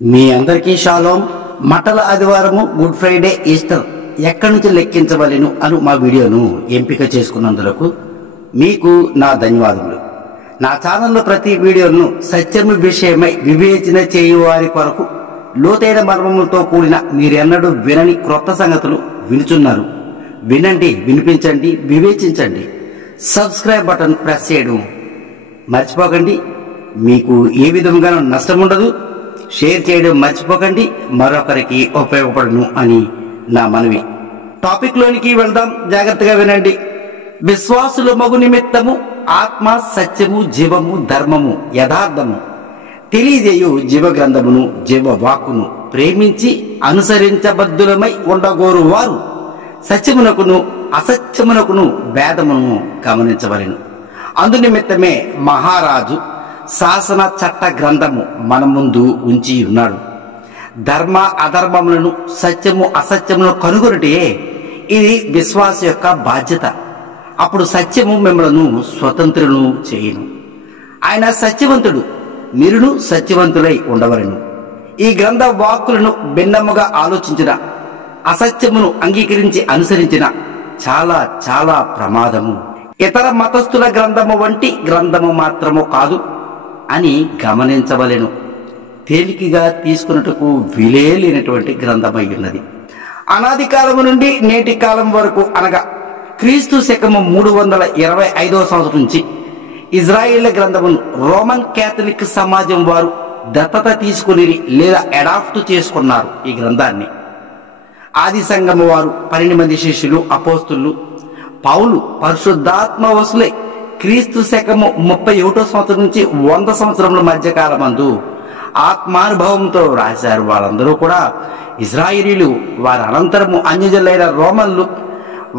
మీ అందరికీ షాలోం. మట్టల ఆదివారము, good Friday, Easter ఎక్కడి నుంచి లెక్కించవలెను అను మా వీడియోను ఎంపిక చేసుకున్నందుకు మీకు నా ధన్యవాదములు. నా ఛానల్లో ప్రతి వీడియోను సత్యము విషయమై వివేచన చేయువారి కొరకు లోతైన మర్మములతో కూడిన మీరెన్నడూ వినని క్రొత్త సంగతులు వినుచున్నారు. వినండి, వినిపించండి, వివేచించండి. సబ్స్క్రైబ్ బటన్ ప్రెస్ చేయడం మర్చిపోకండి. మీకు ఏ విధంగా నష్టం ఉండదు. షేర్ చేయడం మర్చిపోకండి, మరొకరికి ఉపయోగపడను అని నా మనవి. టాపిక్ లోనికి వెళ్దాం, జాగ్రత్తగా వినండి. విశ్వాసుల మగు నిమిత్తము ఆత్మ, సత్యము, జీవము, ధర్మము, యథార్థము తెలియజేయు జీవ గ్రంథమును, జీవ వాక్కును ప్రేమించి అనుసరించబద్ధులమై ఉండగోరు వారు సత్యమునకును అసత్యమునకును భేదమును గమనించవలెను. అందునిమిత్తమే మహారాజు శాసన చట్ట గ్రంథము మన ముందు ఉంచి ఉన్నాడు. ధర్మ అధర్మములను, సత్యము అసత్యమును కనుగొనుటే ఇది విశ్వాస యొక్క బాధ్యత. అప్పుడు సత్యము మిమ్మలను స్వతంత్రులను చేయును. ఆయన సత్యవంతుడు, మీరును సత్యవంతులై ఉండవలెను. ఈ గ్రంథ వాక్కులను భిన్నముగా ఆలోచించిన, అసత్యమును అంగీకరించి అనుసరించిన చాలా చాలా ప్రమాదము. ఇతర మతస్థుల గ్రంథము వంటి గ్రంథము మాత్రము కాదు అని గమనించవలెను. తేలికగా తీసుకున్నట్టుకు విలేలేనటువంటి గ్రంథమై ఉన్నది. అనాది కాలము నుండి నేటి కాలం వరకు, అనగా క్రీస్తు శకము 325వ సంవత్సరం నుంచి ఇజ్రాయేల్ గ్రంథమును రోమన్ క్యాథలిక్ సమాజం వారు దత్తత తీసుకుని లేదా అడాప్ట్ చేసుకున్నారు. ఈ గ్రంథాన్ని ఆది సంఘము వారు 12 మంది శిష్యులు, అపోస్తులు, పౌలు పరిశుద్ధాత్మ వసులై క్రీస్తు శకము 31వ సంవత్సరం నుంచి 100 సంవత్సరముల మధ్య కాలమందు ఆత్మానుభవంతో రాశారు. వాళ్ళందరూ కూడా ఇజ్రాయేలీలు. వారి అనంతరము అన్యజనులైన రోమన్లు.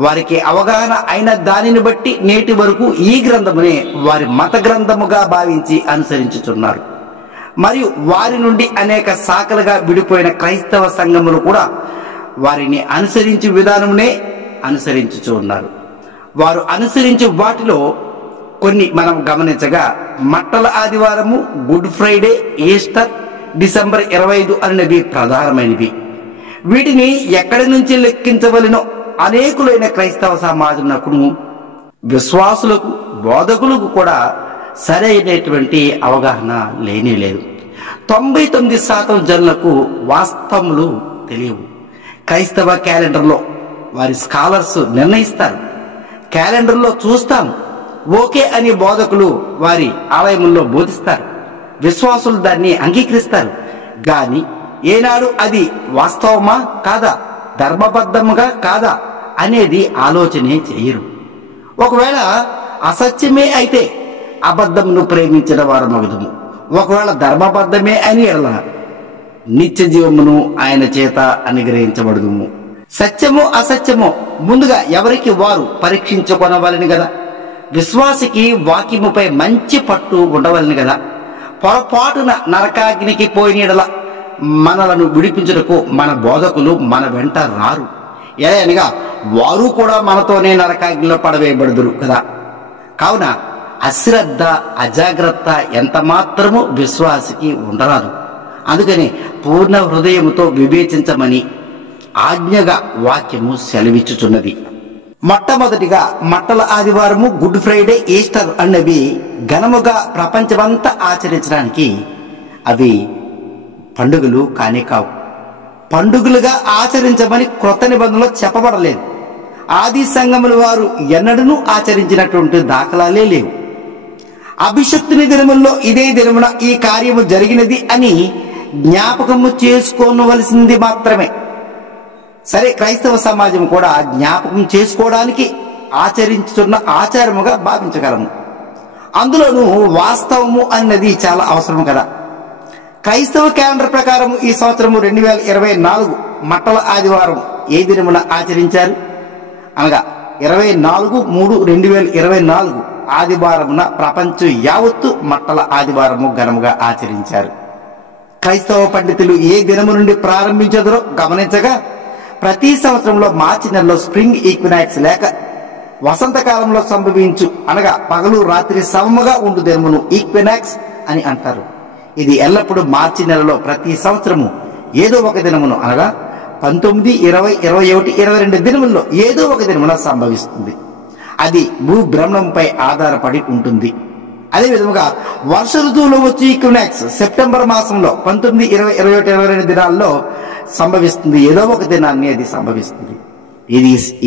వారికి అవగాహన అయిన దానిని బట్టి నేటి వరకు ఈ గ్రంథమునే వారి మత గ్రంథముగా భావించి అనుసరించుతున్నారు. మరియు వారి నుండి అనేక శాఖలుగా విడిపోయిన క్రైస్తవ సంఘములు కూడా వారిని అనుసరించే విధానమునే అనుసరించుచూ ఉన్నారు. వారు అనుసరించే వాటిలో కొన్ని మనం గమనించగా, మట్టల ఆదివారము, గుడ్ ఫ్రైడే, ఈస్టర్, డిసెంబర్ 25 అనేవి ప్రధానమైనవి. వీటిని ఎక్కడి నుంచి లెక్కించవలెనో అనేకులైన క్రైస్తవ సమాజమునకు, విశ్వాసులకు, బోధకులకు కూడా సరైనటువంటి అవగాహన లేనేలేదు. 99% జనులకు వాస్తవములు తెలియవు. క్రైస్తవ క్యాలెండర్లో వారి స్కాలర్స్ నిర్ణయిస్తారు. క్యాలెండర్లో చూస్తాం, ఓకే అని బోధకులు వారి ఆలయముల్లో బోధిస్తారు. విశ్వాసులు దాన్ని అంగీకరిస్తారు. గాని ఏనాడు అది వాస్తవమా కాదా, ధర్మబద్ధముగా కాదా అనేది ఆలోచనే చేయరు. ఒకవేళ అసత్యమే అయితే అబద్ధమును ప్రేమించిన వారు మగదుము. ఒకవేళ ధర్మబద్ధమే అని ఎడల నిత్య జీవమును ఆయన చేత అనుగ్రహించబడుదుము. సత్యము అసత్యము ముందుగా ఎవరికి వారు పరీక్షించుకొనవలని కదా. విశ్వాసికి వాక్యముపై మంచి పట్టు ఉండవలని కదా. పొరపాటున నరకాగ్నికి పోయిన ఎడల మనలను విడిపించుటకు మన బోధకులు మన వెంట రారు. అనగా వారు కూడా మనతోనే నరకాగ్నిలో పడవేయబడుదురు కదా. కావున అశ్రద్ధ, అజాగ్రత్త ఎంత మాత్రము విశ్వాసికి ఉండరాదు. అందుకని పూర్ణ హృదయముతో వివేచించమని ఆజ్ఞగా వాక్యము సెలవిచ్చుచున్నది. మొట్టమొదటిగా మట్టల ఆదివారము, గుడ్ ఫ్రైడే, ఈస్టర్ అన్నవి ఘనముగా ప్రపంచమంతా ఆచరించడానికి అవి పండుగలు కానే కావు. పండుగలుగా ఆచరించమని క్రొత్త నిబంధనలో చెప్పబడలేదు. ఆది సంఘముల వారు ఎన్నడూ ఆచరించినటువంటి దాఖలాలే లేవు. అభిషక్తుని దినముల్లో ఇదే దినమున ఈ కార్యము జరిగినది అని జ్ఞాపకము చేసుకోవలసింది మాత్రమే. సరే, క్రైస్తవ సమాజం కూడా జ్ఞాపకం చేసుకోవడానికి ఆచరించుతున్న ఆచారముగా భావించగలము. అందులోనూ వాస్తవము అన్నది చాలా అవసరం కదా. క్రైస్తవ క్యాలెండర్ ప్రకారం ఈ సంవత్సరము 2024 మట్టల ఆదివారం ఏ దినమున ఆచరించారు? అనగా 24/3/2024 ఆదివారమున ప్రపంచం యావత్తు మట్టల ఆదివారము ఘనముగా ఆచరించారు. క్రైస్తవ పండితులు ఏ దినము నుండి ప్రారంభించదరో గమనించగా, ప్రతి సంవత్సరంలో మార్చి నెలలో స్ప్రింగ్ ఈక్వినాక్స్ లేక వసంతకాలంలో సంభవించు, అనగా పగలు రాత్రి సమముగా ఉండు దినమును ఈక్వినాక్స్ అని అంటారు. ఇది ఎల్లప్పుడూ మార్చి నెలలో ప్రతి సంవత్సరము ఏదో ఒక దినమును అనగా 19, 20, 21, 22 దినముల్లో ఏదో ఒక దినమున సంభవిస్తుంది. అది భూభ్రమణంపై ఆధారపడి ఉంటుంది. అదే విధముగా వర్ష ఋతువులో వచ్చే ఈక్వినాక్స్ సెప్టెంబర్ మాసంలో 19, 20, 21, 22 దినాల్లో సంభవిస్తుంది. ఏదో ఒక దినాన్ని అది సంభవిస్తుంది.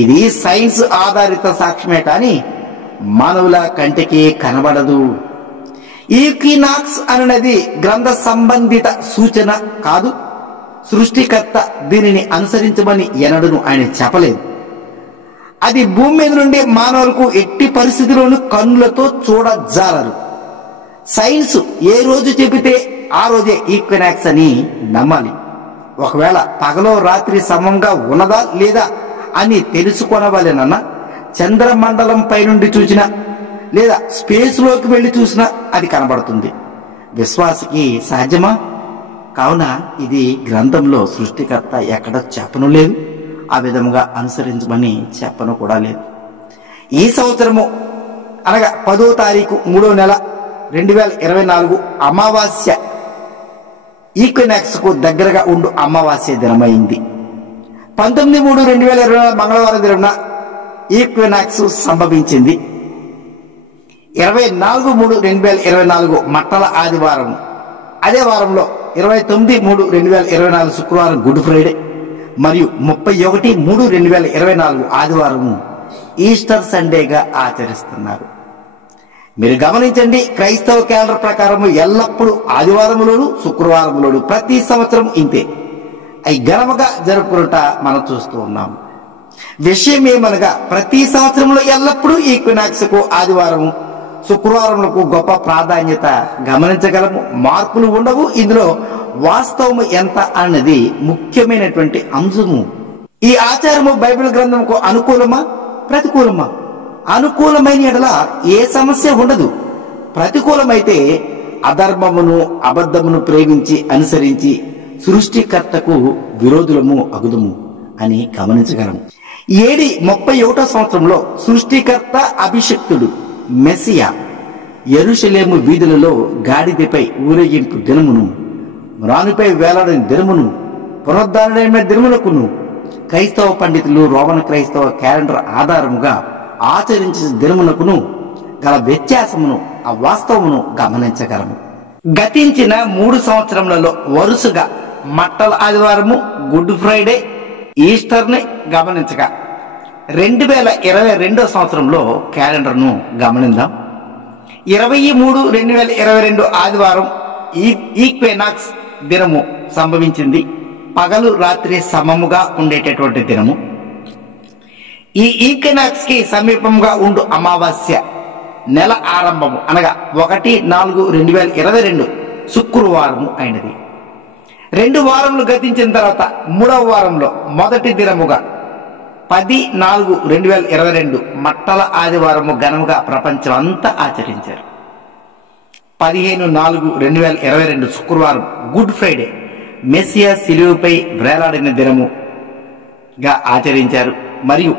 ఇది సైన్స్ ఆధారిత సాక్ష్యమే కానీ మానవుల కంటికి కనబడదు. ఈక్వినాక్స్ అనేది గ్రంథ సంబంధిత సూచన కాదు. సృష్టికర్త దీనిని అనుసరించమని ఎన్నడూను ఆయన చెప్పలేదు. అది భూమి మీద నుండి మానవులకు ఎట్టి పరిస్థితుల్లోనూ కన్నులతో చూడజాలరు. సైన్స్ ఏ రోజు చెబితే ఆ రోజే ఈక్వినాక్స్ అని నమ్మాలి. ఒకవేళ పగలో రాత్రి సమంగా ఉన్నదా లేదా అని తెలుసుకోనవలెనన్నా చంద్రమండలం పై నుండి చూసినా లేదా స్పేస్ లోకి వెళ్లి చూసినా అది కనబడుతుంది. విశ్వాసకి సాధ్యమా? కావున ఇది గ్రంథంలో సృష్టికర్త ఎక్కడ చెప్పను లేదు, ఆ విధముగా అనుసరించమని చెప్పను కూడా లేదు. ఈ సంవత్సరము అనగా 10వ తారీఖు 3వ నెల 2024 అమావాస్య ఈక్వినాక్స్ కు దగ్గరగా ఉండు అమావాస్య దినమైంది. 19/3/2024 మంగళవారం దినమున ఈక్వినాక్స్ సంభవించింది. 24/3/2024 మట్టల ఆదివారం. అదే వారంలో 29/3/2024 శుక్రవారం గుడ్ ఫ్రైడే మరియు 31/3/2024 ఆదివారము ఈస్టర్ సండేగా ఆచరిస్తున్నారు. మీరు గమనించండి, క్రైస్తవ క్యాలెండర్ ప్రకారం ఎల్లప్పుడూ ఆదివారములోను శుక్రవారములోను ప్రతి సంవత్సరం ఇంతే అవి ఘనముగా జరుపుకుంట మనం చూస్తూ ఉన్నాము. విషయం ఏమనగా ప్రతి సంవత్సరంలో ఎల్లప్పుడూ ఈక్వినాక్స్ కు ఆదివారము శుక్రవారములకు గొప్ప ప్రాధాన్యత గమనించగలము. మార్పులు ఉండవు. ఇందులో వాస్తవము ఎంత అన్నది ముఖ్యమైనటువంటి అంశము. ఈ ఆచారము బైబిల్ గ్రంథంకు అనుకూలమా ప్రతికూలమా? అనుకూలమైన ఎడల ఏ సమస్య ఉండదు. ప్రతికూలమైతే అధర్మమును అబద్ధమును ప్రేమించి అనుసరించి సృష్టికర్తకు విరోధులము అగుదము అని గమనించగలము. AD 31వ సంవత్సరంలో సృష్టికర్త అభిషిక్తుడు మెస్సియా యెరూషలేము వీధులలో గాడిదపై ఊరేగింపు దినమును, మ్రానుపై వేలాడిన దినమును, పునరుద్ధరణమైన దినమునకును క్రైస్తవ పండితులు రోమన్ క్రైస్తవ క్యాలెండర్ ఆధారముగా ఆచరించిన దినమునకును గల వ్యత్యాసమును ఆ వాస్తవమును గమనించగలము. గతించిన 3 సంవత్సరములలో వరుసగా మట్టల ఆదివారము, గుడ్ ఫ్రైడే, ఈస్టర్ ని గమనించగా 2022వ సంవత్సరంలో క్యాలెండర్ను గమనిద్దాం. 23/2022 ఆదివారం ఈక్వినాక్స్ దినము సంభవించింది. పగలు రాత్రి సమముగా ఉండేటటువంటి దినము. ఈ ఈక్వినాక్స్ కి సమీపంగా ఉండు అమావాస్య నెల ఆరంభము అనగా 1/4/2022 శుక్రవారము అయినది. 2 వారములు గతించిన తర్వాత 3వ వారంలో మొదటి దినముగా 10/4/2022 మట్టల ఆదివారము ఘనముగా ప్రపంచం అంతా ఆచరించారు. 15/4/2022 శుక్రవారం గుడ్ ఫ్రైడే మెస్సియా శిలువపై వేలాడిన దినముగా ఆచరించారు. మరియు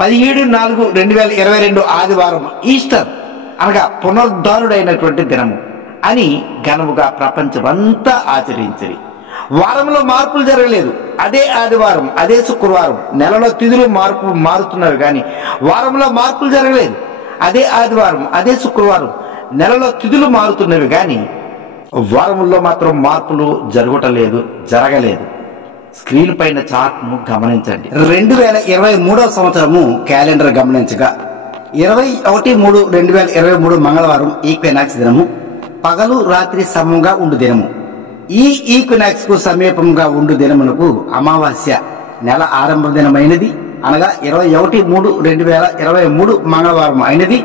17/4/2022 ఆదివారం ఈస్టర్ అనగా పునరుద్ధానుడైనటువంటి దినము అని ఘనముగా ప్రపంచమంతా ఆచరించారు. వారంలో మార్పులు జరగలేదు. అదే ఆదివారం, అదే శుక్రవారం. నెలలో తిథులు మారుతున్నవి కానీ వారంలో మార్పులు జరగలేదు. అదే ఆదివారం, అదే శుక్రవారం. నెలలో తిథులు మారుతున్నవి కానీ వారముల్లో మాత్రం మార్పులు జరగలేదు. స్క్రీన్ పైన చార్ట్ ను గమనించండి. 2023వ సంవత్సరము క్యాలెండర్ గమనించగా 21/3/2023 మంగళవారం ఈక్వినాక్స్ దినము, పగలు రాత్రి సమంగా ఉండు దినము. ఈ ఈక్వినాక్స్ కు సమీపంగా ఉండు దినమునకు అమావాస్య నెల ఆరంభ దినమైనది అనగా 21/3/2023 మంగళవారం అయినది.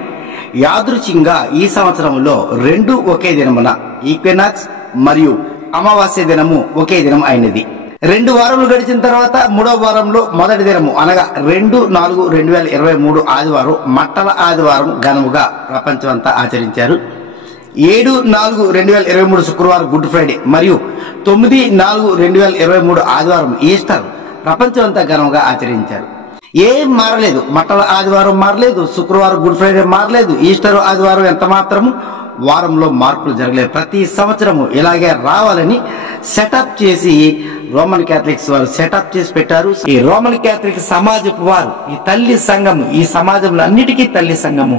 యాదృచ్ఛికంగా ఈ సంవత్సరంలో 2 ఒకే దినమున ఈక్వినాక్స్ మరియు అమావాస్య దినము ఒకే దినం అయినది. 2 వారములు గడిచిన తర్వాత 3వ వారంలో మొదటి దినము అనగా 2/4/2023 ఆదివారం మట్టల ఆదివారం ఘనముగా ప్రపంచమంతా ఆచరించారు. 7/4/2023 శుక్రవారం గుడ్ ఫ్రైడే మరియు 9/4/2023 ఆదివారం ఈస్టర్ ప్రపంచమంతా ఘనంగా ఆచరించారు. ఏం మారలేదు. మట్టల ఆదివారం మారలేదు, శుక్రవారం గుడ్ ఫ్రైడే మారలేదు, ఈస్టర్ ఆదివారం ఎంత మాత్రము వారంలో మార్పులు జరగలేదు. ప్రతి సంవత్సరము ఇలాగే రావాలని సెటప్ చేసి రోమన్ క్యాథలిక్స్ వారు సెటప్ చేసి పెట్టారు. ఈ రోమన్ క్యాథలిక్ సమాజపు వారు ఈ తల్లి సంఘము, ఈ సమాజంలో అన్నిటికీ తల్లి సంఘము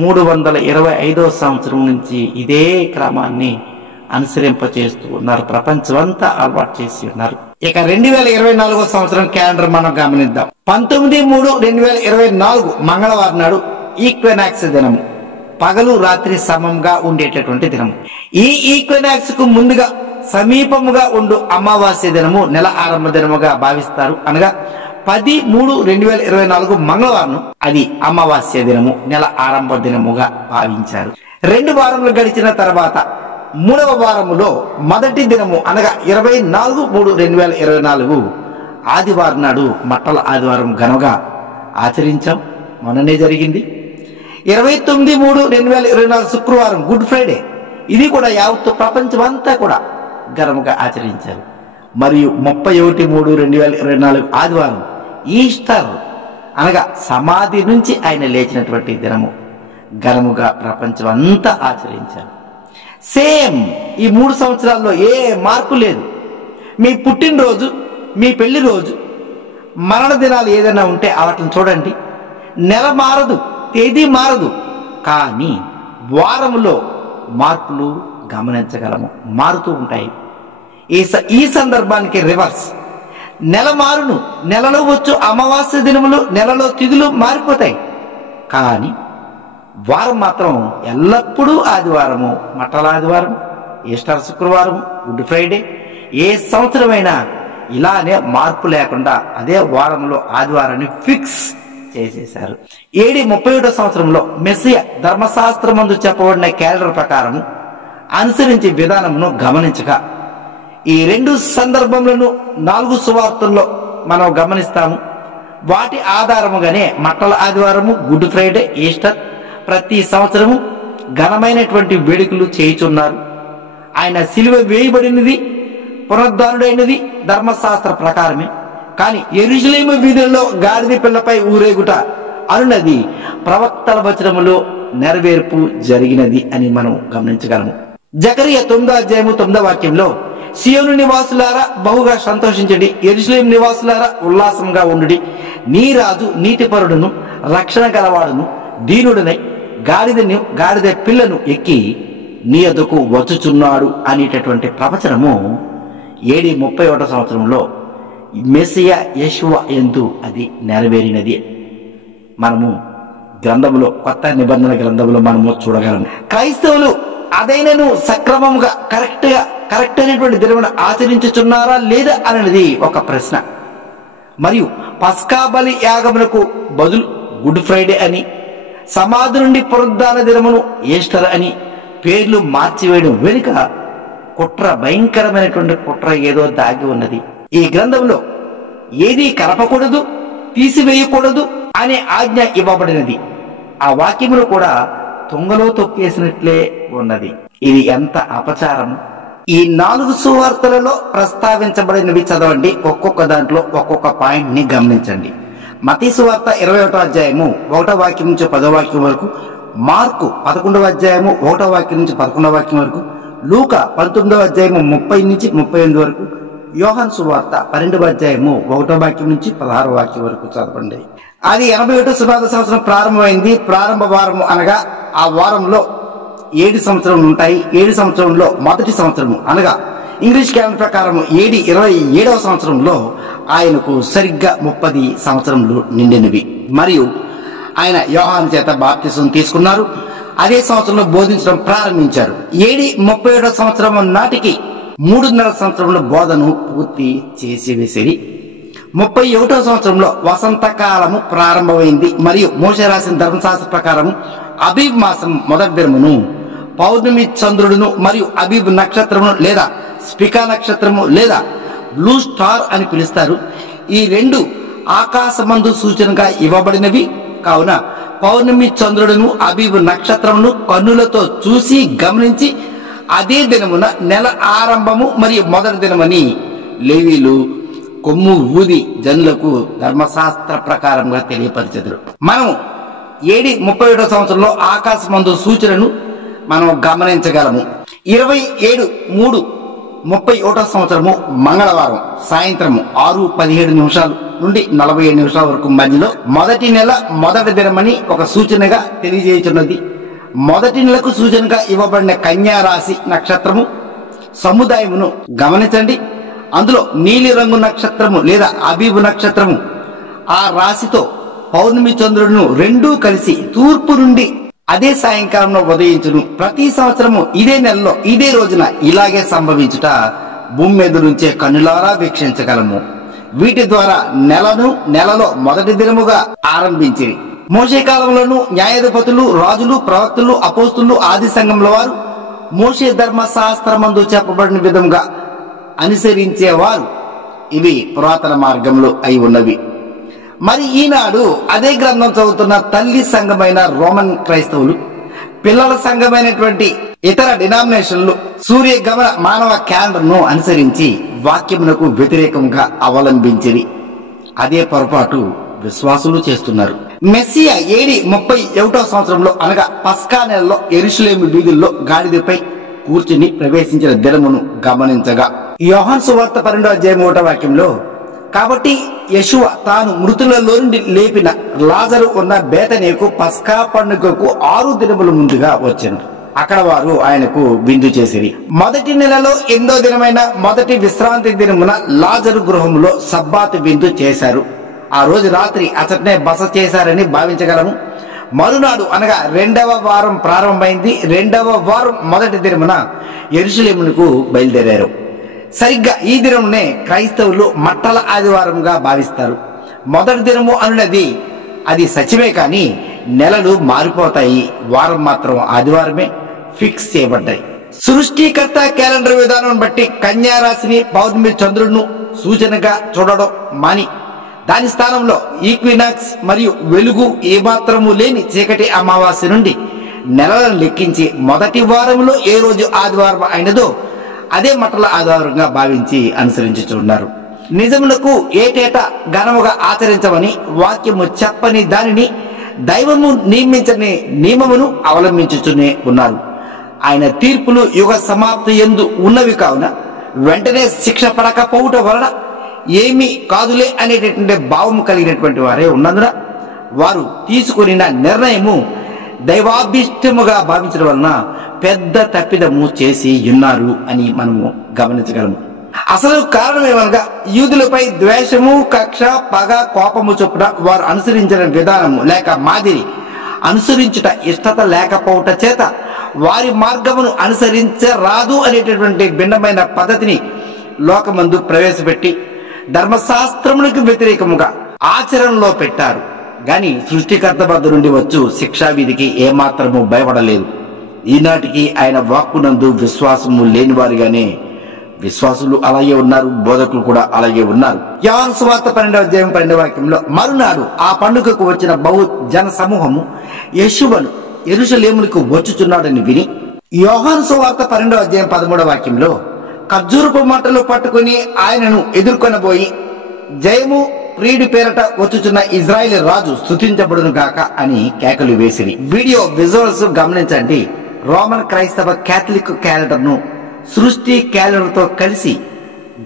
325వ సంవత్సరం నుంచి ఇదే క్రమాన్ని అనుసరింపచేస్తూ ఉన్నారు. ప్రపంచం అంతా అలవాటు చేసి ఉన్నారు. ఇక 2024వ సంవత్సరం క్యాలెండర్ మనం గమనిద్దాం. 19/3/2024 మంగళవారం నాడు ఈక్వినాక్స్ దినము, పగలు రాత్రి సమంగా ఉండేటటువంటి దినము. ఈ ఈక్వినాక్స్ కు ముందుగా సమీపముగా ఉండు అమావాస్య దినము నెల ఆరంభ దినముగా భావిస్తారు. అనగా 10/3/2024 మంగళవారం అది అమావాస్య దినము, నెల ఆరంభ దినముగా భావించారు. 2 వారములు గడిచిన తర్వాత 3వ వారములో మొదటి దినము అనగా 24/3/2024 ఆదివారం నాడు మట్టల ఆదివారం ఘనంగా ఆచరించాం. మొన్ననే జరిగింది. 29/3/2024 శుక్రవారం గుడ్ ఫ్రైడే, ఇది కూడా యావత్తు ప్రపంచం అంతా కూడా ఘనంగా ఆచరించారు. మరియు 31/3/2024 ఆదివారం ఈస్టర్ అనగా సమాధి నుంచి ఆయన లేచినటువంటి దినము ఘనముగా ప్రపంచం అంతా ఆచరించారు. సేమ్ ఈ 3 సంవత్సరాల్లో ఏ మార్పు లేదు. మీ పుట్టినరోజు, మీ పెళ్లి రోజు, మరణ దినాలు ఏదైనా ఉంటే వాటిని చూడండి. నెల మారదు, తేదీ మారదు, కానీ వారములో మార్పులు గమనించగలము, మారుతూ ఉంటాయి. ఈ సందర్భానికి రివర్స్, నెల మారును, నెలలో వచ్చు అమావాస్య దినములు, నెలలో తిథులు మారిపోతాయి, కానీ వారం మాత్రం ఎల్లప్పుడూ ఆదివారము, మట్టల ఆదివారం, ఈస్టర్ శుక్రవారం, గుడ్ ఫ్రైడే, ఏ సంవత్సరమైనా ఇలానే మార్పు లేకుండా అదే వారంలో ఆదివారాన్ని ఫిక్స్ చేసేశారు. AD 31వ సంవత్సరంలో మెస్సియా ధర్మశాస్త్రమందు చెప్పబడిన క్యాలెండర్ ప్రకారం అనుసరించే విధానమును గమనించగా ఈ 2 సందర్భములను 4 సువార్తల్లో మనం గమనిస్తాము. వాటి ఆధారముగానే మట్టల ఆదివారము, గుడ్ ఫ్రైడే, ఈస్టర్ ప్రతి సంవత్సరము ఘనమైనటువంటి వేడుకలు చేయుచున్నారు. ఆయన సిలువ వేయబడినది, పునరుద్ధానుడైనది ధర్మశాస్త్ర ప్రకారమే. కానీ యెరూషలేము వీధుల్లో గాడిద పిల్లపై ఊరేగుట అనున్నది ప్రవక్తల వచనములో నెరవేర్పు జరిగినది అని మనం గమనించగలము. జకరియా 9వ అధ్యాయము 9వ వాక్యంలో సియోను నివాసులారా బహుగా సంతోషించండి, యెరూషలేము నివాసులారా ఉల్లాసంగా ఉండుడి, నీ రాజు నీతిపరుడును రక్షణ గలవాడును దీనుడనై గాడిద పిల్లను ఎక్కి నీ యొద్దకు వచ్చుచున్నాడు అనేటటువంటి ప్రవచనము AD 31వ సంవత్సరంలో మెస్సియా యేషువా యందు అది నెరవేరినది మనము గ్రంథములో, కొత్త నిబంధన గ్రంథములో మనము చూడగలము. క్రైస్తవులు అదైనను సక్రమంగా కరెక్ట్ అయినటువంటి దినమును ఆచరించుచున్నారా లేదా అనేది ఒక ప్రశ్న. మరియు పస్కా బలి యాగమునకు బదులు గుడ్ ఫ్రైడే అని, సమాధి నుండి పునరుద్ధాన దినమును ఈస్టర్ అని పేర్లు మార్చివేయడం వెనుక కుట్ర, భయంకరమైనటువంటి కుట్ర ఏదో దాగి ఉన్నది. ఈ గ్రంథంలో ఏదీ కలపకూడదు, తీసివేయకూడదు అనే ఆజ్ఞ ఇవ్వబడినది. ఆ వాక్యములు కూడా తుంగలో తొక్కేసినట్లే ఉన్నది. ఇది ఎంత అపచారము! ఈ 4 సువార్తలలో ప్రస్తావించబడినవి చదవండి. ఒక్కొక్క దాంట్లో ఒక్కొక్క పాయింట్ ని గమనించండి. మత్తయి సువార్త 21వ అధ్యాయము 1వ వాక్యం నుంచి 10వ వాక్యం వరకు, మార్కు 11వ అధ్యాయము 1వ వాక్యం నుంచి 11వ వాక్యం వరకు, లూకా 19వ అధ్యాయము 30 నుంచి 38 వరకు, యోహాను సువార్త 12వ అధ్యాయము 1వ వాక్యం నుంచి 16వ వాక్యం వరకు చదవండి. అది 81వ సువార్త సంవత్సరం ప్రారంభమైంది. ప్రారంభ వారము అనగా ఆ వారంలో 7 సంవత్సరములు ఉంటాయి. 7 సంవత్సరంలో మొదటి సంవత్సరము అనగా ఇంగ్లీష్ క్యాలెండర్ ప్రకారం AD 27వ సంవత్సరంలో ఆయనకు సరిగ్గా 30 సంవత్సరములు నిండినవి. మరియు ఆయన యోహాను చేత బాప్తిసం తీసుకున్నారు. అదే సంవత్సరంలో బోధించడం ప్రారంభించారు. AD 37వ సంవత్సరం నాటికి 3.5 సంవత్సరంలో బోధను పూర్తి చేసి వేసేది. 31వ సంవత్సరంలో వసంతకాలము ప్రారంభమైంది. మరియు మోషే రాసిన ధర్మశాస్త్ర ప్రకారం అబీబ్ మాసం మొదటి దినమును పౌర్ణమి చంద్రుడును మరియు అబీబ్ నక్షత్రమును లేదా స్పికా నక్షత్రము లేదా బ్లూ స్టార్ అని పిలుస్తారు. ఈ 2 ఆకాశమందు సూచనగా ఇవ్వబడినవి. కావున పౌర్ణమి చంద్రుడును అబీబ్ నక్షత్రమును కన్నులతో చూసి గమనించి అదే దినమున నెల ఆరంభము మరియు మొదటి దినమని లేవీలు కొమ్ము ఊది జనులకు ధర్మశాస్త్ర ప్రకారంగా తెలియపరిచెదరు. మనము AD 37వ సంవత్సరంలో ఆకాశమందు సూచనను మనం గమనించగలము. 27/3/31 సంవత్సరము మంగళవారం సాయంత్రం 6:17 నుండి 47 నిమిషాల వరకు మధ్యలో మొదటి నెల మొదటి దినమని ఒక సూచనగా తెలియజేయుచున్నది. మొదటి నెలకు సూచనగా ఇవ్వబడిన కన్యా రాశి నక్షత్రము సముదాయమును గమనించండి. అందులో నీలి రంగు నక్షత్రము లేదా అబీబు నక్షత్రము ఆ రాశితో పౌర్ణమి చంద్రుడును రెండూ కలిసి తూర్పు నుండి అదే సాయంకాలంలో ఉదయించును. ప్రతి సంవత్సరము ఇదే నెలలో ఇదే రోజున ఇలాగే సంభవించుట భూమి మీద నుంచే కన్నులారా వీక్షించగలము. వీటి ద్వారా నెలలో మొదటి దినముగా ఆరంభించింది. మోషే కాలంలోను న్యాయాధిపతులు, రాజులు, ప్రవక్తలు, అపోస్తులు, ఆది సంఘముల వారు మోషే ధర్మశాస్త్రమందు చెప్పబడిన విధంగా అనుసరించేవారు. ఇవి పురాతన మార్గంలో అయి ఉన్నవి. మరి ఈనాడు అదే గ్రంథం చదువుతున్న తల్లి సంఘమైన రోమన్ క్రైస్తవులు, పిల్లల సంఘమైనటువంటి ఇతర డినామినేషన్లు సూర్యగమన మానవ క్యాలెండర్ను అనుసరించి వాక్యమునకు వ్యతిరేకంగా అవలంబించిరి. అదే పొరపాటు విశ్వాసులు చేస్తున్నారు. మెస్సియా AD 31వ సంవత్సరంలో అనగా పస్కా నెలలో యెరూషలేము వీధుల్లో గాడిదపై కూర్చుని ప్రవేశించిన దినమును గమనించగా యోహాను సువార్త 12:1 వాక్యంలో, కాబట్టి యెషువ తాను మృతులలో నుండి లేపిన లాజరు ఉన్న బేతనీకు పస్కా పండుగకు 6 దినముల ముందుగా వచ్చెను. అక్కడ వారు ఆయనకు విందు చేసిరి. మొదటి నెలలో 8వ దినమైన మొదటి విశ్రాంతి దినమున లాజరు గృహములో సబ్బాతు విందు చేశారు. ఆ రోజు రాత్రి అతనే బస చేశారని భావించగలము. మరునాడు అనగా 2వ వారం ప్రారంభమైంది. 2వ వారం మొదటి దినమున యెరూషలేమునకు బయలుదేరారు. సరిగ్గా ఈ దినమునే క్రైస్తవులు మట్టల ఆదివారంగా భావిస్తారు. మొదటి దినము అనున్నది అది సత్యమే, కానీ నెలలు మారిపోతాయి. వారం మాత్రం ఆదివారమే ఫిక్స్ చేయబడ్డాయి. సృష్టికర్త క్యాలెండర్ విధానం బట్టి కన్యా రాశిని పౌర్ణమి చంద్రుడును సూచనగా చూడడం మాని దాని స్థానంలో ఈక్వినాక్స్ మరియు వెలుగు ఏమాత్రము లేని చీకటి అమావాస్య నుండి నెలలను లెక్కించి మొదటి వారంలో ఏ రోజు ఆదివారం అయినదో అదే మట్టల ఆదివారంగా భావించి అనుసరించుతున్నారు. నిజమునకు ఏటేటా ఘనముగా ఆచరించమని వాక్యము చెప్పని దానిని దైవము నియమించని నియమమును అవలంబించుతూనే ఉన్నారు. ఆయన తీర్పులు యుగ సమాప్తి యందు ఉన్నవి కావున వెంటనే శిక్ష పడకపోవుట వలన ఏమీ కాదులే అనేటటువంటి భావము కలిగినటువంటి వారే ఉన్నందున వారు తీసుకుని నిర్ణయము దైవాభిష్టముగా భావించడం వలన పెద్ద తప్పిదము చేసి ఉన్నారు అని మనము గమనించగలము. అసలు కారణం ఏమనగా యూదులపై ద్వేషము, కక్ష, పగ, కోపము చొప్పున వారు అనుసరించిన విధానము లేక మాదిరి అనుసరించుట ఇష్టత లేకపోవట చేత వారి మార్గమును అనుసరించరాదు అనేటటువంటి భిన్నమైన పద్ధతిని లోకమందు ప్రవేశపెట్టి ధర్మశాస్త్రములకు వ్యతిరేకముగా ఆచరణలో పెట్టారు. గాని సృష్టికర్త వద్ద నుండి వచ్చు శిక్షా విధికి ఏమాత్రము భయపడలేదు. ఈనాటికి ఆయన వాక్కునందు విశ్వాసము లేని వారిగానే విశ్వాసులు అలాగే ఉన్నారు, బోధకులు కూడా అలాగే ఉన్నారు. యోహాను సువార్త 12:12 వాక్యంలో, మరునాడు ఆ పండుగకు వచ్చిన బహు జన సమూహము యెషువను యెరూషలేమునకు వచ్చుచున్నాడని విని, యోహాను సువార్త 12:13 వాక్యంలో, ఖర్జూరపు మంటలు పట్టుకుని ఆయనను ఎదుర్కొనబోయి జయము ప్రియుడి పేరట వచ్చుచున్న ఇజ్రాయేల్ రాజు స్తుతించబడును గాక అని కేకలు వేసిరి. వీడియో విజువల్స్ గమనించండి. రోమన్ క్రైస్తవ క్యాథలిక్ క్యాలెండర్ ను సృష్టి క్యాలెండర్ తో కలిసి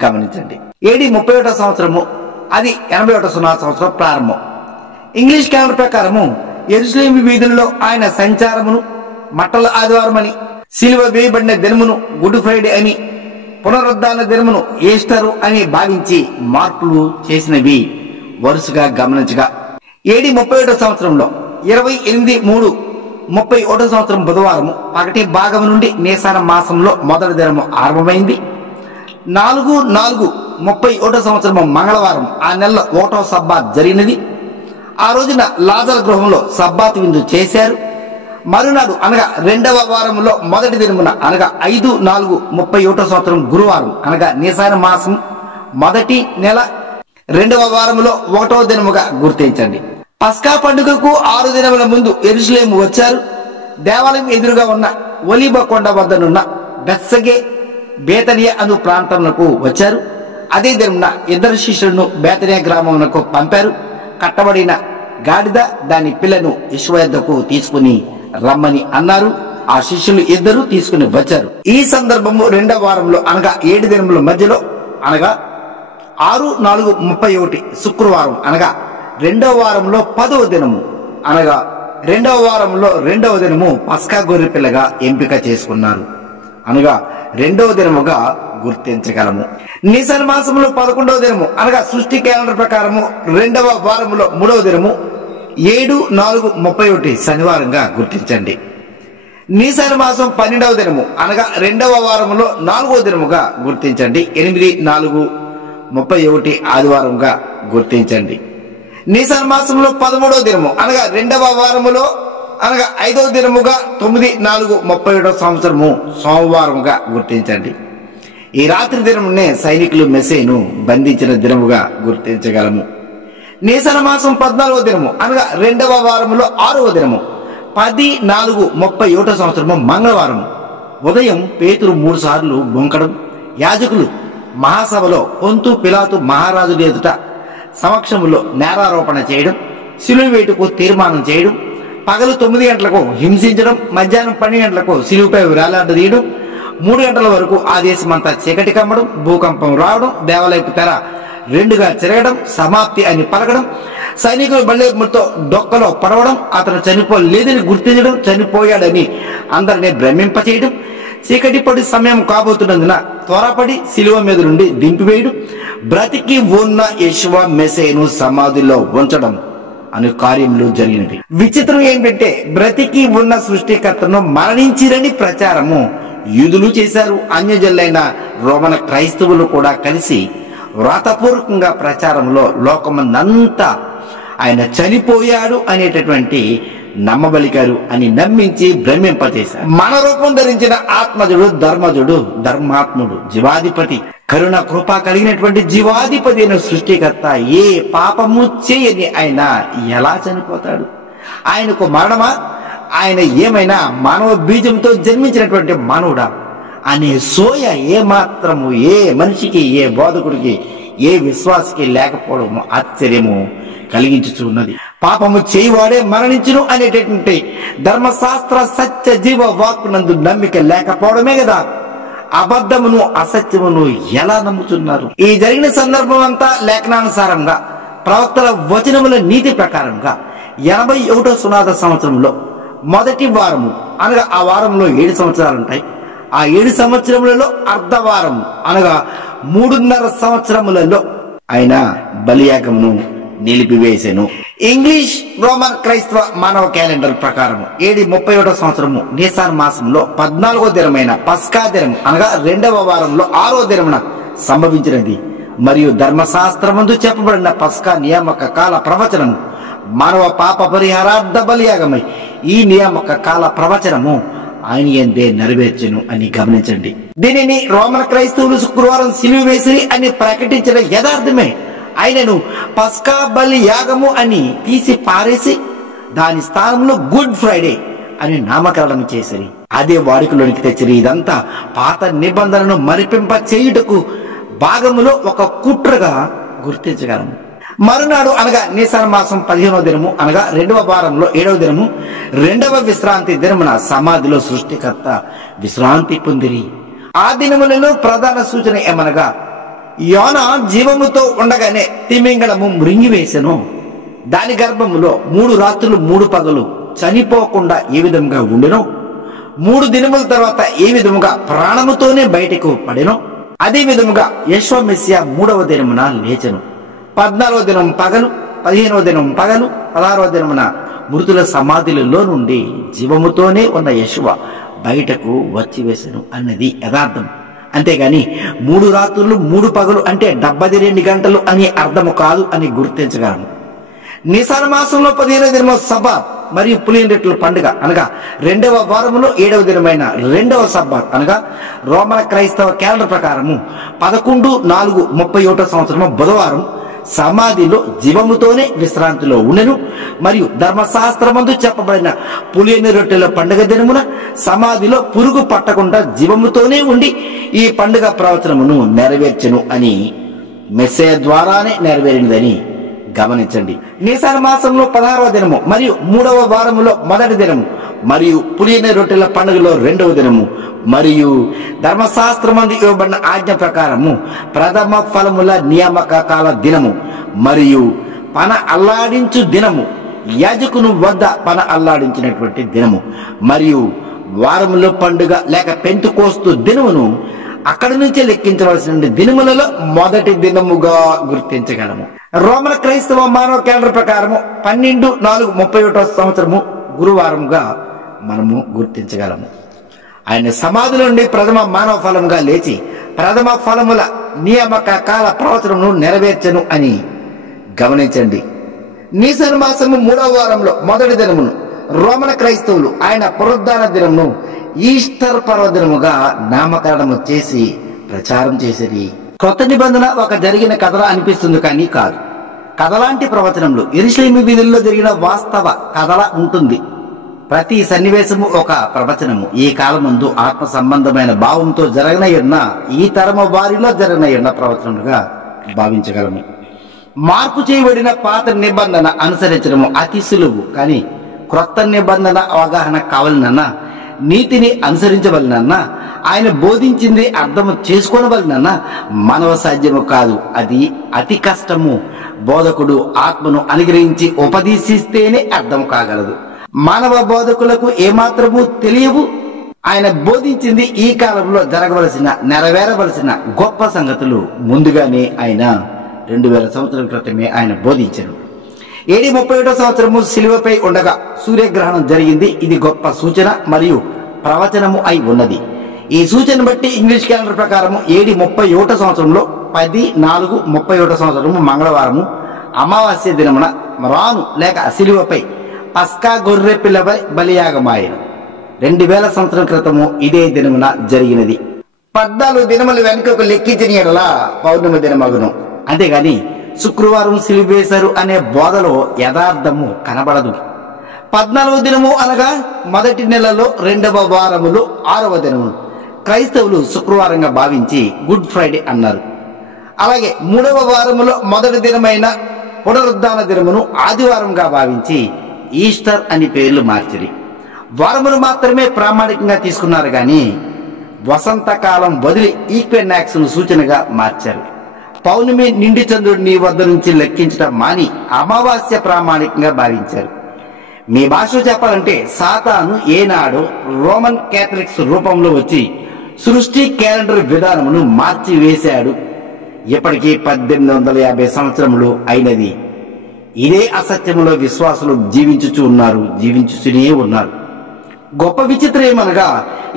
గమనించండి. AD 31వ సంవత్సరము అది 81 సంవత్సరం ప్రారంభం. ఇంగ్లీష్ క్యాలెండర్ ప్రకారము యెరూషలేము వీధుల్లో ఆయన సంచారమును మట్టల ఆదివారం అని, సిలువ వేయబడిన దినమును గుడ్ ఫ్రైడే అని, పునరుద్ధాన దినమును ఈస్టరు అని భావించి మార్పులు చేసినవి వరుసగా గమనించగా AD 31వ సంవత్సరంలో 28/3/31 సంవత్సరం బుధవారము పగటి భాగం నుండి నీసాన మాసంలో మొదటి దినము ఆరంభమైంది. 4/4/31 సంవత్సరము మంగళవారం ఆ నెలలో 1వ సబ్బాత్ జరిగినది. ఆ రోజున లాజరు గృహంలో సబ్బాత్ విందు చేశారు. మరునాడు అనగా 2వ వారంలో మొదటి దినమున అనగా 5/4/31 సంవత్సరం గురువారం అనగా నీసాన మాసం మొదటి నెల 2వ వారంలో 1వ దినముగా గుర్తించండి. పస్కా పండుగకు 6 దినముల ముందు యెరూషలేము వచ్చారు. దేవాలయం ఎదురుగా ఉన్న ఒలీవ కొండ వద్దనున్న బెత్సగే బేతనియా అను ప్రాంతమునకు వచ్చారు. అదే దినమున ఇద్దరు శిష్యులను బేతనియా గ్రామమునకు పంపారు. కట్టబడిన గాడిద దాని పిల్లను యెషువ యొద్దకు తీసుకుని రమ్మని అన్నారు. ఆ శిష్యులు ఇద్దరు తీసుకుని వచ్చారు. ఈ సందర్భము రెండవ వారంలో అనగా 7 దినముల మధ్యలో అనగా 6/4/31 శుక్రవారం అనగా రెండవ వారంలో 10వ దినము అనగా రెండవ వారంలో రెండవ దినము పస్కా గొర్రె పిల్లగా ఎంపిక చేసుకున్నారు అనగా రెండవ దినముగా గుర్తించగలము. నిసన్ మాసంలో 11వ దినము అనగా సృష్టి క్యాలెండర్ ప్రకారము రెండవ వారంలో 3వ దినము 7/4/31 శనివారంగా గుర్తించండి. నిసన్ మాసం 12వ దినము అనగా రెండవ వారంలో 4వ దినముగా గుర్తించండి. 8/4/31 ఆదివారంగా గుర్తించండి. నిసన్ మాసంలో 13వ దినము అనగా రెండవ వారములో అనగా 5వ దినముగా 9/4/31 సంవత్సరము సోమవారముగా గుర్తించండి. ఈ రాత్రి దినమునే సైనికులు మెస్సేను బంధించిన దినముగా గుర్తించగలము. నిసన్ మాసం 14వ దినము అనగా రెండవ వారములో 6వ దినము 10/4/31 సంవత్సరము మంగళవారం ఉదయం పేతురు 3 సార్లు బొంకడం, యాజకులు మహాసభలో పొంతు పిలాతు మహారాజుల ఎదుట సమక్షములో నేరారోపణ చేయడం, సిలువ వేటుకు తీర్మానం చేయడం, పగలు 9 గంటలకు హింసించడం, మధ్యాహ్నం 12 గంటలకు సిలువపై వేలాడదీయడం, 3 గంటల వరకు ఆ దేశమంతా చీకటి కమ్మడం, భూకంపం రావడం, దేవాలయపు తెర 2గా చెరగడం, సమాప్తి అని పలకడం, సైనికులు బల్లెములతో డొక్కలో పడవడం, అతను చనిపోలేదని గుర్తించడం, చనిపోయాడని అందరినీ భ్రమింపచేయడం, చీకటి పడి సమయం కాబోతున్నందున త్వరపడి శిలువ మీద నుండి దింపివేయడం, బ్రతికి ఉన్న యేషువా మెస్సీను సమాధిలో ఉంచడం అనే కార్యములు జరిగినవి. విచిత్రం ఏంటంటే బ్రతికి ఉన్న సృష్టికర్తను మరణించిరని ప్రచారము యూదులు చేశారు. అన్యజనులైన రోమన్ క్రైస్తవులు కూడా కలిసి వ్రాతపూర్వకంగా ప్రచారంలో లోకమంతా ఆయన చనిపోయాడు అనేటటువంటి నమ్మబలికారు అని నమ్మించి భ్రమింపచేశారు. మన రూపం ధరించిన ఆత్మజుడు ధర్మజుడు ధర్మాత్ముడు జీవాధిపతి కరుణ కృప కలిగినటువంటి జీవాధిపతి అయిన సృష్టికర్త ఏ పాపము చేయని ఆయన ఎలా చనిపోతాడు? ఆయనకు మరణమా? ఆయన ఏమైనా మానవ బీజంతో జన్మించినటువంటి మానవుడా అనే సోయ ఏ మాత్రము ఏ మనిషికి, ఏ బోధకుడికి, ఏ విశ్వాసకి లేకపోవడము ఆశ్చర్యము కలిగించుచున్నది. పాపము చేయవాడే మరణించును అనేటటువంటి ధర్మశాస్త్ర సత్య జీవ వాక్కునందు నమ్మిక లేకపోవడమే కదా అబద్ధమును అసత్యమును ఎలా నమ్ముతున్నారు? ఈ జరిగిన సందర్భం అంతా లేఖనానుసారంగా ప్రవక్తల వచనముల నీతి ప్రకారంగా 81వ సునాద సంవత్సరంలో మొదటి వారము అనగా ఆ వారంలో 7 సంవత్సరాలు ఉంటాయి. ఆ 7 సంవత్సరములలో అర్ధవారం అనగా 3.5 సంవత్సరములలో ఆయన బలియాగమును నిలిపివేసెను. ఇంగ్లీష్ రోమన్ క్రైస్తవ మానవ క్యాలెండర్ ప్రకారం 7/31 సంవత్సరము నిసాన్ మాసంలో 14వ దినమైన పస్కా దినం అనగా రెండవ వారంలో 6వ దినమున సంభవించినది. మరియు ధర్మశాస్త్రమందు చెప్పబడిన పస్కా నియామక కాల ప్రవచనము మానవ పాప పరిహారార్థ బలియాగమై ఈ నియామక కాల ప్రవచనము ఆయన ఎందే నెరవేర్చెను అని గమనించండి. దీనిని రోమన్ క్రైస్తవులు శుక్రవారం సిలువ వేసిరి అని ప్రకటించిన యథార్థమే. ఆయనను పస్కా బలి యాగము అని తీసి పారేసి దాని స్థానంలో గుడ్ ఫ్రైడే అని నామకరణం చేసిరి. అదే వాడుకలోనికి తెచ్చిరి. ఇదంతా పాత నిబంధనను మరిపింప చేయుటకు భాగములో ఒక కుట్రగా గుర్తించగలము. మరునాడు అనగా నిసాన్ మాసం 15వ దినము అనగా రెండవ వారంలో 7వ దినము రెండవ విశ్రాంతి దినమున సమాధిలో సృష్టికర్త విశ్రాంతి పొందిరి. ఆ దినములలో ప్రధాన సూచన ఏమనగా యోనా జీవముతో ఉండగానే తిమింగళము మృంగివేసెను. దాని గర్భములో 3 రాత్రులు 3 పగలు చనిపోకుండా ఏ విధంగా ఉండెనో 3 దినముల తర్వాత ఏ విధముగా ప్రాణముతోనే బయటకు పడెనో అదే విధముగా యేషువా మెస్సియా 3వ దినమున లేచెను. 14వ దినం పగలు, 15వ దినం పగలు, 16వ దినమున మృతుల సమాధులలో నుండి జీవముతోనే ఉన్న యేషువా బయటకు వచ్చివేసెను అన్నది యథార్థం. అంతేగాని 3 రాత్రులు 3 పగలు అంటే 72 గంటలు అని అర్థము కాదు అని గుర్తించగలము. నిసాన్ మాసంలో 15వ దినము సబ్బాత్ మరియు పులియని రొట్టెల పండుగ అనగా రెండవ వారములో 7వ దినమైన రెండవ సబ్బాత్ అనగా రోమన్ క్రైస్తవ క్యాలెండర్ ప్రకారము 11/4/31 సంవత్సరము బుధవారం సమాధిలో జీవముతోనే విశ్రాంతిలో ఉండెను. మరియు ధర్మశాస్త్రమందు చెప్పబడిన పులియని రొట్టెల పండుగ దినమున సమాధిలో పురుగు పట్టకుండా జీవముతోనే ఉండి ఈ పండుగ ప్రవచనమును నెరవేర్చెను అని మెస్సయ్య ద్వారానే నెరవేరినదని గమనించండి. నీసాన్ మాసంలో 16వ దినము మరియు 3వ వారములో మొదటి దినము మరియు పులియని రొట్టెల పండుగలో 2వ దినము మరియు ధర్మశాస్త్రమందు ఇవ్వబడిన ఆజ్ఞ ప్రకారము ప్రథమ ఫలముల నియామక కాల దినము మరియు పన అల్లాడించు దినము, యాజకుని వద్ద పన అల్లాడించినటువంటి దినము మరియు వారములో పండుగ లేక పెంతుకోస్తు దినమును అక్కడి నుంచే లెక్కించవలసిన దినములలో మొదటి దినముగా గుర్తించగలము. రోమన్ క్రైస్తవ మానవ క్యాలెండర్ ప్రకారము 12/4/31 సంవత్సరము గురువారంగా మనము గుర్తించగలము. ఆయన సమాధుల నుండి ప్రథమ మానవ ఫలముగా లేచి ప్రథమ ఫలముల నియామక కాల ప్రవచనమును నెరవేర్చను అని గమనించండి. నీసన్ మాసము 3వ వారంలో మొదటి దినమును రోమన్ క్రైస్తవులు ఆయన పునరుద్ధాన దినమును ఈస్టర్ పర్వదినముగా నామకరణము చేసి ప్రచారం చేసేది. కొత్త నిబంధన ఒక జరిగిన కథలా అనిపిస్తుంది, కానీ కాదు. కథలాంటి ప్రవచనంలో యెరూషలేము వీధుల్లో జరిగిన వాస్తవ కథలా ఉంటుంది. ప్రతి సన్నివేశము ఒక ప్రవచనము. ఈ కాలమందు ఆత్మ సంబంధమైన భావంతో జరగనయ్యున్న ఈ తరమ వారిలో జరగనయ్యున్న ప్రవచనముగా భావించగలము. మార్పు చేయబడిన పాత నిబంధన అనుసరించడము అతి సులువు, కానీ క్రొత్త నిబంధన అవగాహన కావాలనన్నా, నీతిని అనుసరించవలనన్నా, ఆయన బోధించింది అర్థం చేసుకోవలనన్నా మానవ సాధ్యము కాదు. అది అతి కష్టము. బోధకుడు ఆత్మను అనుగ్రహించి ఉపదేశిస్తేనే అర్థం కాగలదు. మానవ బోధకులకు ఏమాత్రము తెలియవు. ఆయన బోధించింది ఈ కాలంలో జరగవలసిన, నెరవేరవలసిన గొప్ప సంగతులు ముందుగానే ఆయన 2000 సంవత్సరాల క్రితమే ఆయన బోధించారు. AD 31వ సంవత్సరము శిలువపై ఉండగా సూర్యగ్రహణం జరిగింది. ఇది గొప్ప సూచన మరియు ప్రవచనము అయి ఉన్నది. ఈ సూచన బట్టి ఇంగ్లీష్ క్యాలెండర్ ప్రకారము AD 31వ సంవత్సరంలో 10/4/31 సంవత్సరము మంగళవారము అమావాస్య దినమున రాను లేక శిలువపై పస్కా గొర్రె పిల్లపై బలియాగమాయను. 2000 సంవత్సరం క్రితము ఇదే దినమున జరిగినది. 14 దినములు వెనుకకు లెక్కించిన యెడల పౌర్ణమి దినమగును. అంతేగాని శుక్రవారం సిలువేశారు అనే బోధలో యథార్థము కనబడదు. 14వ దినము అనగా మొదటి నెలలో 2వ వారములో 6వ దినము క్రైస్తవులు శుక్రవారంగా భావించి గుడ్ ఫ్రైడే అన్నారు. అలాగే 3వ వారములో మొదటి దినమైన పునరుద్ధాన దినమును ఆదివారంగా భావించి ఈస్టర్ అని పేర్లు మార్చిరి. వారములు మాత్రమే ప్రామాణికంగా తీసుకున్నారు, కానీ వసంతకాలం వదిలి ఈక్వెనాక్స్ ను సూచనగా మార్చారు. పౌర్ణమి నిండి చంద్రుడు నీ వద్ద నుంచి లెక్కించడం మాని అమావాస్య ప్రామాణికంగా భావించారు. మీ భాషలో చెప్పాలంటే సాతాను ఏనాడు రోమన్ క్యాథలిక్స్ రూపంలో వచ్చి సృష్టి క్యాలెండర్ విధానమును మార్చి వేశాడు. ఇప్పటికీ 1850 సంవత్సరములు అయినది. ఇదే అసత్యములో విశ్వాసులు జీవించుతూనే ఉన్నారు. గొప్ప విచిత్రం ఏమనగా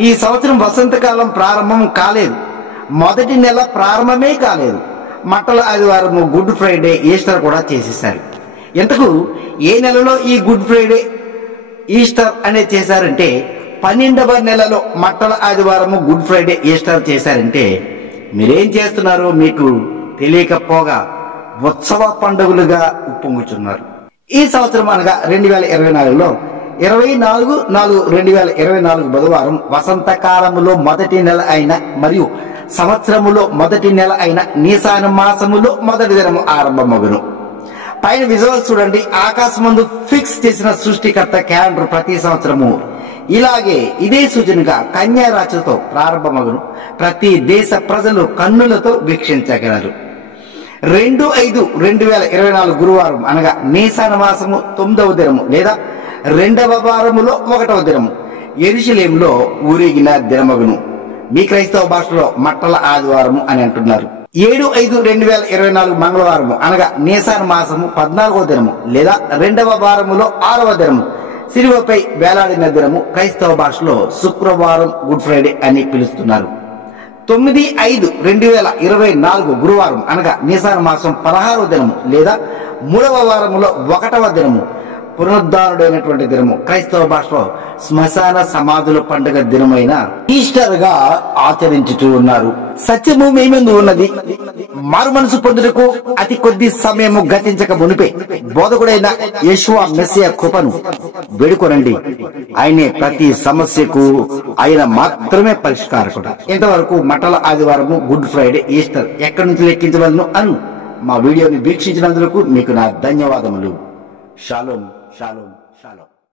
ఈ సంవత్సరం వసంతకాలం ప్రారంభం కాలేదు, మొదటి నెల ప్రారంభమే కాలేదు. మట్టల ఆదివారము గుడ్ ఫ్రైడే ఈస్టర్ కూడా చేసేశారు. ఇంతకు ఏ నెలలో ఈ గుడ్ ఫ్రైడే ఈస్టర్ అనేది చేశారంటే 12వ నెలలో మట్టల ఆదివారము గుడ్ ఫ్రైడే ఈస్టర్ చేశారంటే మీరేం చేస్తున్నారో మీకు తెలియకపోగా ఉత్సవ పండుగలుగా ఉప్పొంగుచున్నారు. ఈ సంవత్సరం అనగా 2024లో 24/4/2024 బుధవారం వసంతకాలములో మొదటి నెల అయిన మరియు సంవత్సరములో మొదటి నెల అయిన నీసాన మాసములో మొదటి దినము ఆరంభమగును. పైన విజువల్ చూడండి. ఆకాశమందు ఫిక్స్ చేసిన సృష్టికర్త క్యాలెండర్ ప్రతి సంవత్సరము ఇలాగే ఇదే సూచనగా కన్యా రాశితో ప్రారంభమగును. ప్రతి దేశ ప్రజలు కన్నులతో వీక్షించగలరు. 2/5/2024 గురువారం అనగా నీసాన మాసము 9వ దినము లేదా 2వ వారములో 1వ దినము యెరూషలేములో ఊరేగిన దినమగును. మీ క్రైస్తవ భాషలో మట్టల ఆదివారము అని అంటున్నారు. 7/5/2024 మంగళవారము అనగా నీసాన్ మాసము 14వ దినము లేదా 2వ వారములో 6వ దినము శిలువపై వేలాడిన దినము క్రైస్తవ భాషలో శుక్రవారం గుడ్ ఫ్రైడే అని పిలుస్తున్నారు. 9/5/2024 గురువారం అనగా నీసాన్ మాసం 16వ దినము లేదా 3వ వారములో 1వ దినము పునరుద్ధానుడైనటువంటి దినము క్రైస్తవ భాషలో శ్మశాన సమాధుల పండుగ దినమైన ఈస్టర్ గా ఆచరించుతూ ఉన్నారు. సత్యము మేమెందు ఉన్నది. మారు మనసు పొందుటకు అతి కొద్ది సమయము గతించక మునిపే బోధకుడైన యేషువా మెస్సియా కృపను వేడుకొనండి. ఆయనే ప్రతి సమస్యకు ఆయన మాత్రమే పరిష్కారకుడు. ఇంతవరకు మట్టల ఆదివారము గుడ్ ఫ్రైడే ఈస్టర్ ఎక్కడి నుంచి లెక్కించవలను అను మా వీడియోని వీక్షించినందుకు మీకు నా ధన్యవాదములు. Shalom shalom shalom.